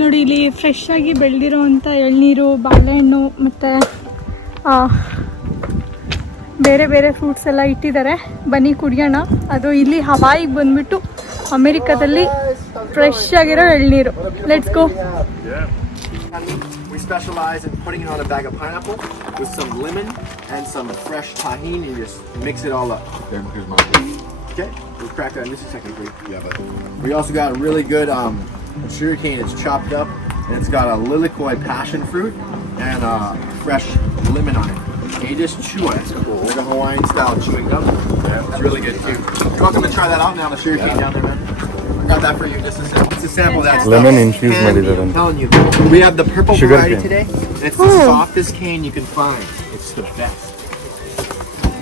ನೋಡಿ ಇಲ್ಲಿ ಫ್ರೆಶ್ ಆಗಿ ಬೆಳೆದಿರೋವಂಥ ಎಳ್ನೀರು, ಬಾಳೆಹಣ್ಣು ಮತ್ತು ಬೇರೆ ಬೇರೆ ಫ್ರೂಟ್ಸ್ ಎಲ್ಲ ಇಟ್ಟಿದ್ದಾರೆ. ಬನ್ನಿ ಕುಡಿಯೋಣ. ಅದು ಇಲ್ಲಿ ಹವಾಯಿಗೆ ಬಂದ್ಬಿಟ್ಟು ಅಮೆರಿಕಾದಲ್ಲಿ ಫ್ರೆಶ್ ಆಗಿರೋ ಎಳ್ನೀರು. Let's go. We specialize in putting it on a bag of pineapple with some lemon and some fresh tahini, and you just mix it all up. Okay, we'll crack that in just a second for you. Yeah, but we also got a really good sugarcane. It's chopped up, and it's got a lilikoi passion fruit and fresh lemon on it. And you just chew on it. It's cool. Like a Hawaiian style chewing gum. Yeah, it's really good too. You're welcome to try that out now. The sugarcane down there, man. Got that for you. Just a sample of that stuff. Lemon infused ಮಾಡಿದ್ದಾರೆ. I'm telling you, we have the purple variety today. It's the softest cane you can find. It's the best.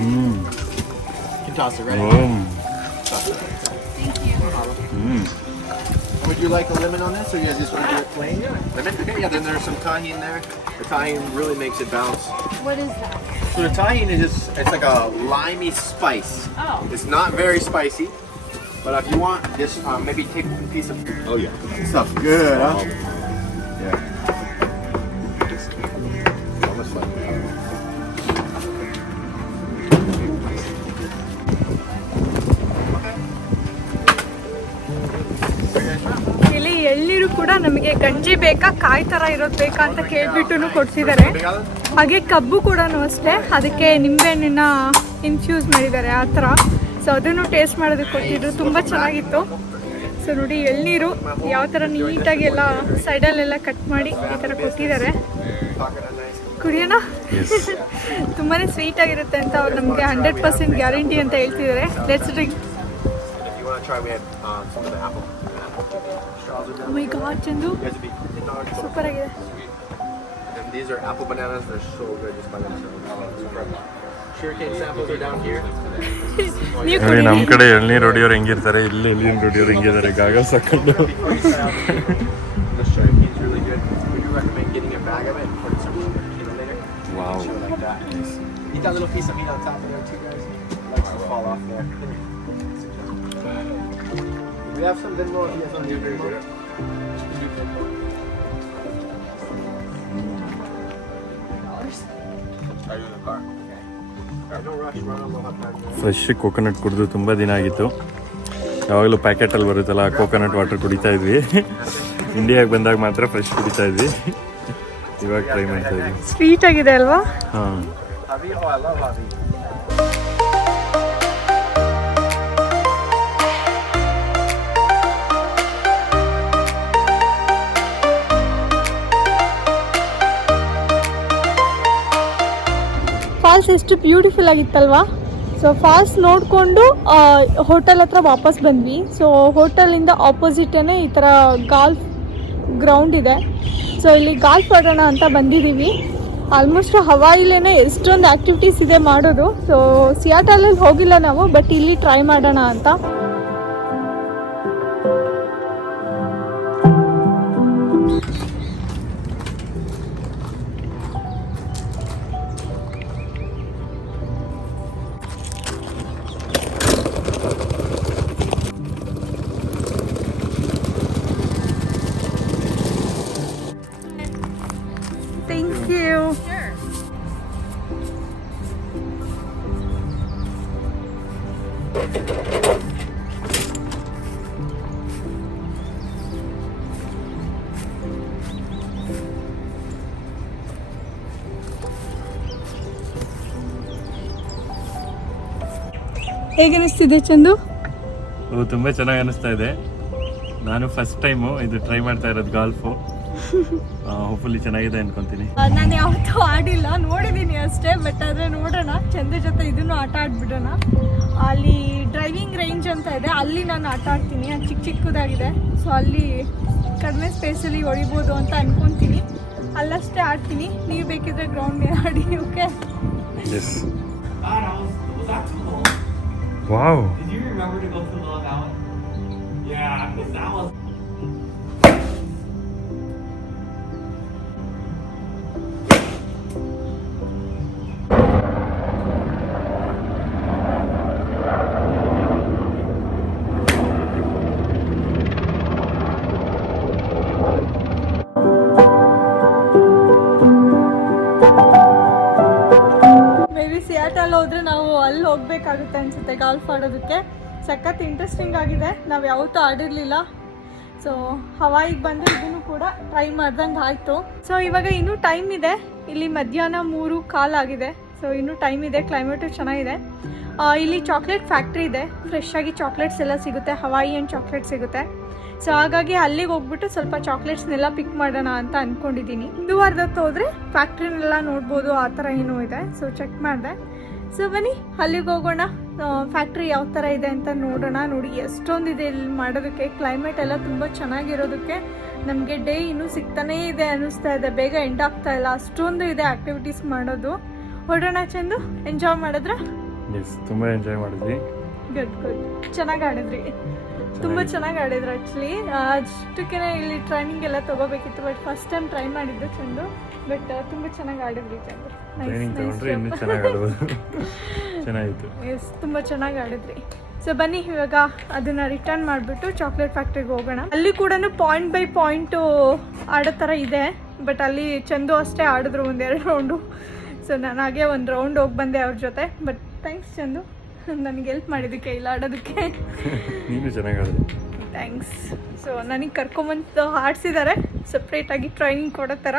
You can toss it right in. Thank you. Would you like a lemon on this, or you guys just want to do it plain? Lemon? Okay, yeah. Then there's some tahini there. The tahini really makes it bounce. What is that? So the tahini is it's like a limey spice. Oh. It's not very spicy, but if you want, just maybe take one piece of. Oh yeah. This stuff's good, huh? Yeah. Almost like that. ಇಲ್ಲಿ ಎಳ್ನೀರು ಕೂಡ ನಮಗೆ ಗಂಜಿ ಬೇಕಾ, ಕಾಯಿ ಥರ ಇರೋದು ಬೇಕಾ ಅಂತ ಕೇಳ್ಬಿಟ್ಟು ಕೊಡ್ತಿದ್ದಾರೆ. ಹಾಗೆ ಕಬ್ಬು ಕೂಡ ಅಷ್ಟೇ, ಅದಕ್ಕೆ ನಿಂಬೆಹಣ್ಣಿನ ಇನ್ಫ್ಯೂಸ್ ಮಾಡಿದ್ದಾರೆ ಆ ಥರ. ಸೊ ಅದನ್ನು ಟೇಸ್ಟ್ ಮಾಡೋದಕ್ಕೆ ಕೊಟ್ಟಿದ್ರು, ತುಂಬ ಚೆನ್ನಾಗಿತ್ತು. ಸೊ ನೋಡಿ ಎಳ್ನೀರು ಯಾವ ಥರ ನೀಟಾಗಿ ಎಲ್ಲ ಸೈಡಲ್ಲೆಲ್ಲ ಕಟ್ ಮಾಡಿ ಈ ಥರ ಕೊಟ್ಟಿದ್ದಾರೆ. ಕುಡಿಯೋಣ. ತುಂಬಾ ಸ್ವೀಟ್ ಆಗಿರುತ್ತೆ ಅಂತ ಅವ್ರು ನಮಗೆ 100% ಗ್ಯಾರಂಟಿ ಅಂತ ಹೇಳ್ತಿದ್ದಾರೆ. Let's drink. Oh my god, Chandu super ಆಗಿದೆ. And these are apple bananas. They're so good just by themselves. Super. Sugarcane samples are down here. ನೋಡಿ ನಮ್ಮ ಕಡೆ ಎಳ್ನೀರು ಹೊಡಿಯೋರು ಹೆಂಗಿರ್ತಾರೆ, ಇಲ್ಲಿ ಎಳ್ನೀರು ಹೊಡಿಯೋರು ಹೆಂಗಿದ್ದಾರೆ ಗಾಗಲ್ಸ್ ಹಾಕೊಂಡು. The sugarcane's really good. We do recommend getting a bag of it and putting some sugar later. Wow. Like that. Eat that little piece of meat on top of there too, guys. It likes to fall off there. We have some then more. Yes, on your very good. Fresh coconut ಕುಡಿದು ತುಂಬ ದಿನ ಆಗಿತ್ತು. ಯಾವಾಗಲೂ ಪ್ಯಾಕೆಟಲ್ಲಿ ಬರುತ್ತಲ್ಲ coconut water ಕುಡಿತಾ ಇದ್ವಿ. ಇಂಡಿಯಾಗೆ ಬಂದಾಗ ಮಾತ್ರ ಫ್ರೆಶ್ ಕುಡಿತಾ ಇದ್ವಿ. ಇವಾಗ ಟ್ರೈ ಮಾಡ್ತಾ ಇದ್ವಿ. ಸ್ವೀಟ್ ಆಗಿದೆ ಅಲ್ವಾ? ಹಾಂ. ಫಾಲ್ಸ್ ಎಷ್ಟು ಬ್ಯೂಟಿಫುಲ್ ಆಗಿತ್ತಲ್ವಾ. ಸೊ ಫಾಲ್ಸ್ ನೋಡಿಕೊಂಡು ಹೋಟೆಲ್ ಹತ್ರ ವಾಪಸ್ ಬಂದ್ವಿ. ಸೊ ಹೋಟೆಲಿಂದ ಆಪೋಸಿಟೇ ಈ ಥರ ಗಾಲ್ಫ್ ಗ್ರೌಂಡ್ ಇದೆ. ಸೊ ಇಲ್ಲಿ ಗಾಲ್ಫ್ ಆಡೋಣ ಅಂತ ಬಂದಿದ್ದೀವಿ. ಆಲ್ಮೋಸ್ಟ್ ಹವಾಯಿಲೇನೆ ಎಷ್ಟೊಂದು ಆ್ಯಕ್ಟಿವಿಟೀಸ್ ಇದೆ ಮಾಡೋದು. ಸೊ ಸಿಯಾಟಲಲ್ಲಿ ಹೋಗಿಲ್ಲ ನಾವು, ಬಟ್ ಇಲ್ಲಿ ಟ್ರೈ ಮಾಡೋಣ ಅಂತ. Thank you. Sure. ಹೇಗೆ ಅನಿಸ್ತಿದೆ ಚಂದು? ತುಂಬ ಚೆನ್ನಾಗಿ ಅನಿಸ್ತಾ ಇದೆ. ನಾನು ಫಸ್ಟ್ ಟೈಮು ಇದು ಟ್ರೈ ಮಾಡ್ತಾ ಇರೋದು ಗಾಲ್ಫು. ಹೋಪ್ಫುಲಿ ಚೆನ್ನಾಗಿದೆ ಅನ್ಕೊಂತೀನಿ. ನಾನು ಯಾವತ್ತೂ ಆಡಿಲ್ಲ, ನೋಡಿದ್ದೀನಿ ಅಷ್ಟೇ. ಬಟ್ ಆದರೆ ನೋಡೋಣ, ಚಂದ ಜೊತೆ ಇದನ್ನು ಆಟ ಆಡ್ಬಿಡೋಣ. ಅಲ್ಲಿ ಡ್ರೈವಿಂಗ್ ರೇಂಜ್ ಅಂತ ಇದೆ, ಅಲ್ಲಿ ನಾನು ಆಟ ಆಡ್ತೀನಿ. ಅದು ಚಿಕ್ಕದಾಗಿದೆ. ಸೊ ಅಲ್ಲಿ ಕಡಿಮೆ ಸ್ಪೇಸಲ್ಲಿ ಹೊಡಿಬೋದು ಅಂತ ಅನ್ಕೊತೀನಿ. ಅಲ್ಲಷ್ಟೇ ಆಡ್ತೀನಿ. ನೀವು ಬೇಕಿದ್ರೆ ಗ್ರೌಂಡ್ ಮೇಲೆ ಆಡಿ. Okay. Wow. Did you remember to go to the little that one? Yeah, because that was. Seattle ಹೋದ್ರೆ ನಾವು ಅಲ್ಲಿ ಹೋಗ್ಬೇಕಾಗುತ್ತೆ ಅನ್ಸುತ್ತೆ ಗಾಲ್ಫ್ ಆಡೋದಕ್ಕೆ. ಸಖತ್ ಇಂಟ್ರೆಸ್ಟಿಂಗ್ ಆಗಿದೆ, ನಾವು ಯಾವತ್ತೂ ಆಡಿರಲಿಲ್ಲ. ಸೊ ಹವಾಯಿಗೆ ಬಂದು ಇದನ್ನು ಕೂಡ ಟ್ರೈ ಮಾಡ್ದಂಗೆ ಆಯಿತು. ಸೊ ಇವಾಗ ಇನ್ನೂ ಟೈಮ್ ಇದೆ, ಇಲ್ಲಿ ಮಧ್ಯಾಹ್ನ 3:15 ಆಗಿದೆ. ಸೊ ಇನ್ನೂ ಟೈಮ್ ಇದೆ, ಕ್ಲೈಮೇಟು ಚೆನ್ನಾಗಿದೆ. ಇಲ್ಲಿ ಚಾಕ್ಲೇಟ್ ಫ್ಯಾಕ್ಟ್ರಿ ಇದೆ, ಫ್ರೆಶ್ ಆಗಿ ಚಾಕ್ಲೇಟ್ಸ್ ಎಲ್ಲ ಸಿಗುತ್ತೆ, ಹವಾಯಿಯನ್ ಚಾಕ್ಲೇಟ್ ಸಿಗುತ್ತೆ. ಸೊ ಹಾಗಾಗಿ ಅಲ್ಲಿಗೆ ಹೋಗ್ಬಿಟ್ಟು ಸ್ವಲ್ಪ ಚಾಕ್ಲೇಟ್ಸ್ನೆಲ್ಲ ಪಿಕ್ ಮಾಡೋಣ ಅಂತ ಅಂದ್ಕೊಂಡಿದ್ದೀನಿ. ಮುಂದುವರೆದತ್ತು ಹೋದರೆ ಫ್ಯಾಕ್ಟ್ರಿನೆಲ್ಲ ನೋಡ್ಬೋದು, ಆ ಥರ ಏನೋ ಇದೆ. ಸೊ ಚೆಕ್ ಮಾಡಿದೆ. ಸೊ ಬನ್ನಿ ಅಲ್ಲಿಗೆ ಹೋಗೋಣ, ಫ್ಯಾಕ್ಟ್ರಿ ಯಾವ ಥರ ಇದೆ ಅಂತ ನೋಡೋಣ. ನೋಡಿ ಎಷ್ಟೊಂದಿದೆ ಇಲ್ಲಿ ಮಾಡೋದಕ್ಕೆ, ಕ್ಲೈಮೇಟ್ ಎಲ್ಲ ತುಂಬ ಚೆನ್ನಾಗಿರೋದಕ್ಕೆ ನಮಗೆ ಡೇ ಇನ್ನೂ ಸಿಗ್ತಾನೇ ಇದೆ ಅನ್ನಿಸ್ತಾ ಇದೆ, ಬೇಗ ಎಂಡ್ ಆಗ್ತಾ ಇಲ್ಲ, ಅಷ್ಟೊಂದು ಇದೆ ಆ್ಯಕ್ಟಿವಿಟೀಸ್ ಮಾಡೋದು. ಹೊರಡೋಣ ಚಂದು, ಎಂಜಾಯ್ ಮಾಡಿದ್ರ? ಎಸ್, ತುಂಬ ಎಂಜಾಯ್ ಮಾಡಿದ್ವಿ. ಗುಡ್ ಚೆನ್ನಾಗಿ ಆಡಿದ್ರಿ, ತುಂಬ ಚೆನ್ನಾಗಿ ಆಡಿದ್ರು. ಆ್ಯಕ್ಚುಲಿ ಅಷ್ಟಕ್ಕೆ ಇಲ್ಲಿ ಟ್ರೈನಿಂಗ್ ಎಲ್ಲ ತೊಗೋಬೇಕಿತ್ತು, ಬಟ್ ಫಸ್ಟ್ ಟೈಮ್ ಟ್ರೈ ಮಾಡಿದ್ದು ಚಂದು. ಬಟ್ ತುಂಬ ಚೆನ್ನಾಗಿ ಆಡಿದ್ರಿ ಚಂದು. ಟ್ರೈನಿಂಗ್ ತಗೊಂಡ್ರೆ ಇನ್ನೂ ಚೆನ್ನಾಗಿ ಆಡ್ಬೋದು. ಚೆನ್ನಾಗಿತ್ತು. ಎಸ್, ತುಂಬ ಚೆನ್ನಾಗಿ ಆಡಿದ್ರಿ. ಸೊ ಬನ್ನಿ ಇವಾಗ ಅದನ್ನು ರಿಟರ್ನ್ ಮಾಡಿಬಿಟ್ಟು ಚಾಕ್ಲೇಟ್ ಫ್ಯಾಕ್ಟ್ರಿಗೆ ಹೋಗೋಣ. ಅಲ್ಲಿ ಕೂಡ ಪಾಯಿಂಟ್ ಬೈ ಪಾಯಿಂಟು ಆಡೋ ಥರ ಇದೆ, ಬಟ್ ಅಲ್ಲಿ ಚಂದು ಅಷ್ಟೇ ಆಡಿದ್ರು 1-2 ರೌಂಡು. ಸೊ ನಾನು ಹಾಗೆ ಒಂದು ರೌಂಡ್ ಹೋಗಿ ಬಂದೆ ಅವ್ರ ಜೊತೆ. ಬಟ್ ಥ್ಯಾಂಕ್ಸ್ ಚಂದು, ನನಗೆ ಹೆಲ್ಪ್ ಮಾಡಿದ್ದಕ್ಕೆ ಇಲ್ಲ ಆಡೋದಕ್ಕೆ. ನೀನು ಚೆನ್ನಾಗಿ ಆಡಿದೆ. ಥ್ಯಾಂಕ್ಸ್. ಸೊ ನನಗೆ ಕರ್ಕೊಂಬಂದು ಆಡಿಸಿದ್ದಾರೆ ಸಪ್ರೇಟಾಗಿ ಟ್ರೈನಿಂಗ್ ಕೊಡೋ ಥರ.